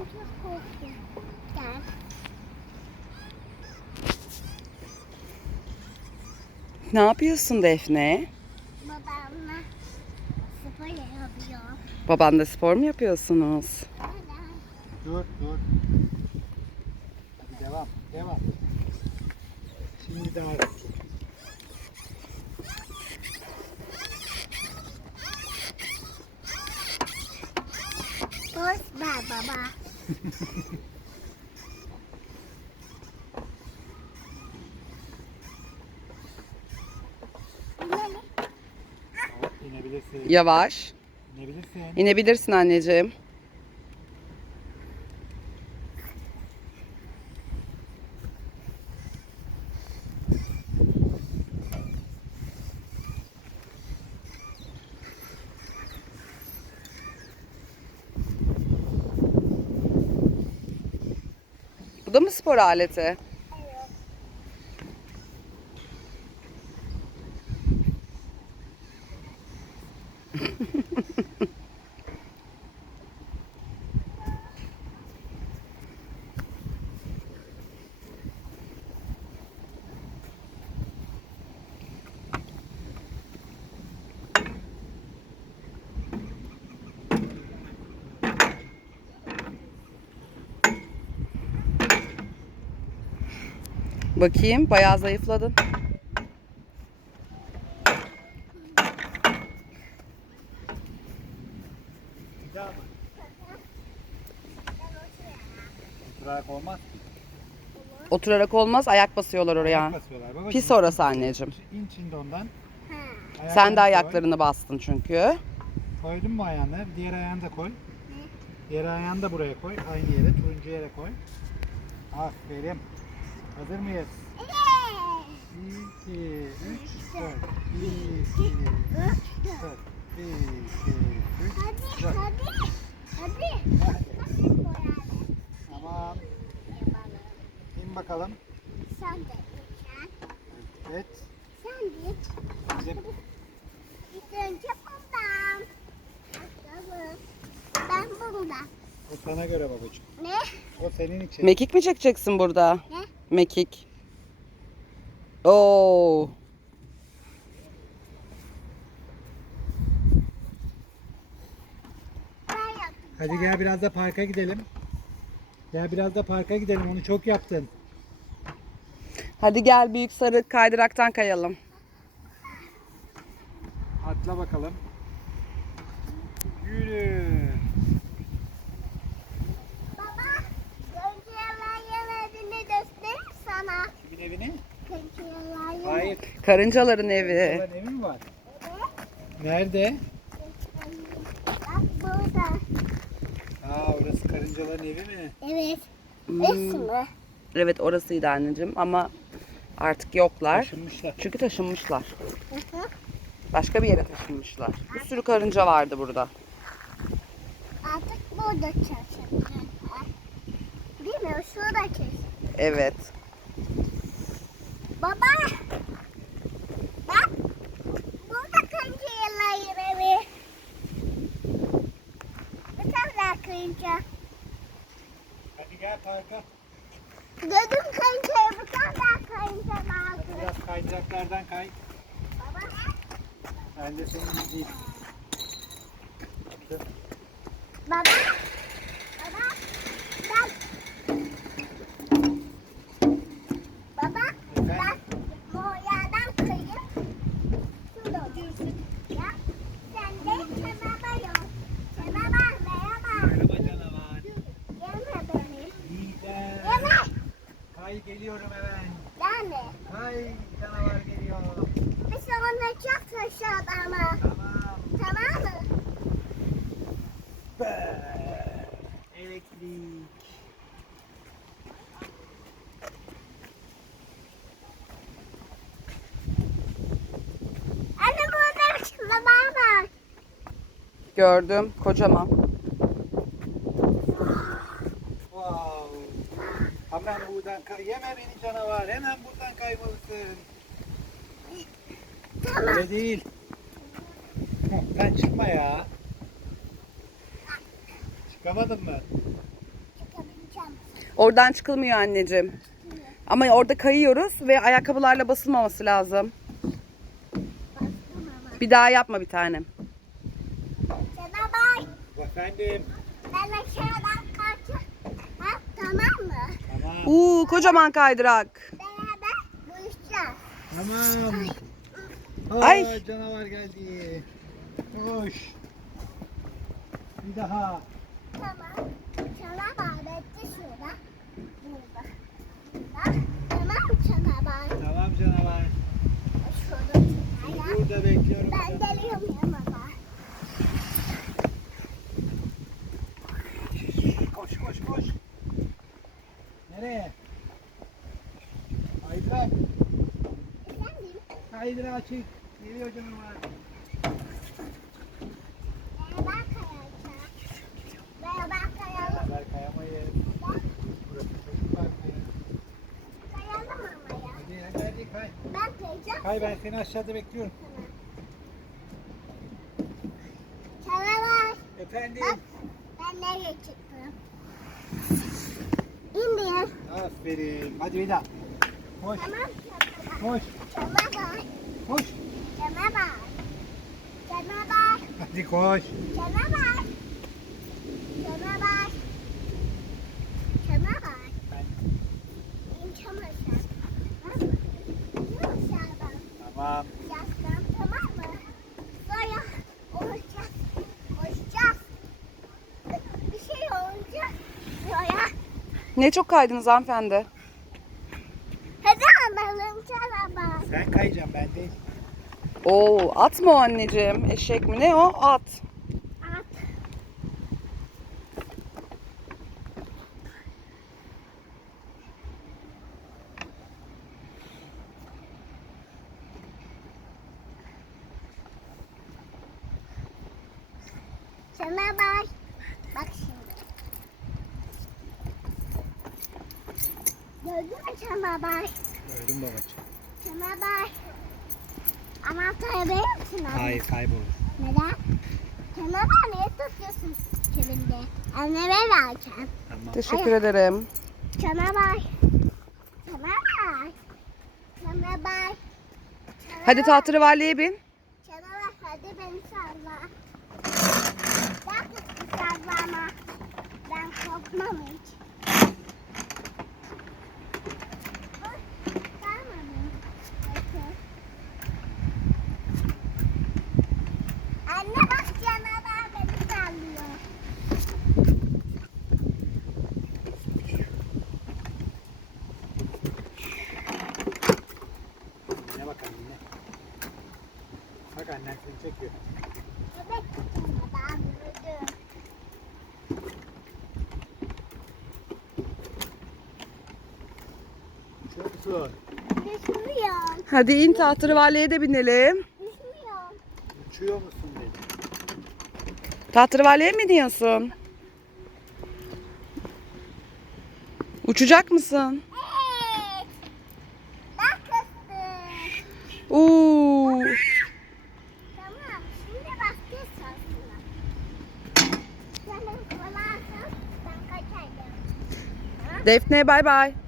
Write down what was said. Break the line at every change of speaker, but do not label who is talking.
Ben çok korktum. Gel.
Ne yapıyorsun Defne?
Babamla spor yapıyor.
Babanla spor mu yapıyorsunuz?
Dur dur. Devam devam. Şimdi daha
ver baba.
İnebilirsin.
Yavaş.
İnebilirsin.
İnebilirsin anneciğim. Bu da mı spor aleti? Bakayım bayağı zayıfladın.
Oturarak olmaz ki.
Oturarak olmaz ayak basıyorlar oraya.
Ayak basıyorlar. Babacığım,
Pis orası anneciğim.
İn şimdi ondan.
Sen
Ayaklarını
de
koy.
ayaklarını bastın çünkü.
Koydun mu ayağını? Diğer ayağını da koy. Diğer ayağını da buraya koy. Aynı yere, turuncu yere koy. Aferin. Hazır mıyız? 1, 2, 3, 4. 1, 2, 3, 4. 1, 2, 3,
Hadi
4.
hadi. Hadi.
Hadi. Tamam. İn bakalım.
Sen de.
Evet.
Sen de.
Bize
İlk önce bundan. Ben bundan.
o sana göre babacığım.
Ne?
O senin için.
Mekik mi çekeceksin burada?
Ne?
Mekik. Oo.
Hadi gel biraz da parka gidelim. Gel biraz da parka gidelim. Onu çok yaptın.
Hadi gel büyük sarı kaydıraktan kayalım.
Atla bakalım. Yürü. Hayır.
Karıncaların evi.
Onların evi mi var? Nerede?
Bak burada.
Aa orası karıncaların evi mi?
Evet.
Hmm,
Resmi.
Evet orasıydı anneciğim ama artık yoklar.
Taşınmışlar.
Çünkü taşınmışlar.
Hı hı.
Başka bir yere taşınmışlar. Bir sürü karınca vardı burada.
Artık burada çalışacağım. Değil mi? Şurada çalışacağım.
Evet.
Baba. Bak. Burada kınçıyalar evi. Bir tane daha kınca.
Hadi gel parka.
Dedim kınçaya bir tane daha kınca
Hadi
lazım.
biraz kaydıraklardan kay.
Baba.
Ben de seni izleyeyim.
Baba. Baba. Bak. Baba.
Efendim?
Bak. Moyadan kıyıp. Şurada dursun. Ya. Sen de kenara yok. Kenara merhaba.
Merhaba canavar.
Yeme beni.
İyiler.
Yeme.
Kay geliyorum hemen.
Yani.
Kay canavar geliyor.
Bir sonra çok taşıyordu ama.
Tamam.
Tamam mı?
Be. Elektrik.
Anne burada baba bak.
Gördüm. Kocaman.
Wow. Hemen buradan kay. Yeme beni canavar. Hemen buradan kaymalısın. Öyle değil. Sen çıkma ya. Çıkamadın mı?
Oradan çıkılmıyor anneciğim. Ama orada kayıyoruz ve ayakkabılarla basılmaması lazım. Bir daha yapma bir tanem.
Efendim.
Ben aşağıdan kaçacağım. Ha, tamam mı?
Tamam.
Uuu kocaman kaydırak.
Beraber buluşacağız.
Tamam.
Ay.
Aa, canavar geldi. Koş. Bir daha.
Tamam. Canavar bekle şurada. Burada. Burada. Tamam canavar.
Tamam canavar.
Şurada.
Burada bekliyorum.
Ben
canavar.
geliyorum yanına.
Koş koş koş. Nereye? Kaydırak.
Efendim?
Kaydırak çık. Geliyor.
Beraber kayacağız. Beraber kayalım.
Beraber kayamayız. Burası çocuk parkı.
Kayalım ama ya.
Hadi hadi hadi kay.
Ben kayacağım.
Kay ben seni aşağıda bekliyorum.
Canavar.
Efendim.
Bak ben nereye çıktım? İndir.
Aferin. Hadi bir daha. Koş.
Tamam
Koş.
canavar.
Koş.
Canavar. Canavar.
Hadi koş.
Canavar. Canavar. Canavar.
Ben.
İn çamaşır. Tamam mı? İn aşağıdan.
Tamam.
Yaslan tamam mı? Sonra olacak. Koşacağız. Bir şey olacak. Sonra
Ne çok kaydınız hanımefendi.
hadi alalım
kayacaksın ben değil.
Oo at mı o anneciğim? Eşek mi ne o? At.
At. Canavar. Bak şimdi. Gördün mü canavar?
Gördüm babacığım.
Canavar. Anahtarı verir misin abi?
Hayır kaybolur.
Neden? Canavar niye tutuyorsun cebinde? Anneme vereceğim.
Tamam.
Teşekkür ederim.
Canavar. Canavar. Canavar.
Hadi tahterevalliye bin.
Canavar hadi beni salla. Ben de sallama. Ben korkmam hiç. Oy, sarmadım. Bakın. Anne bak canavar beni sallıyor.
Ne bak annene. Bak annen seni çekiyor. Musun?
Düşmüyorum.
Hadi in tahterevalliye de binelim.
Düşmüyorum.
Uçuyor musun dedi.
Tahterevalliye mi diyorsun? Uçacak mısın?
Evet. Bak kızım.
Oo.
Tamam, şimdi basket sahasına. Sen beni kovalarsın, ben kaçarım.
Defne bay bay.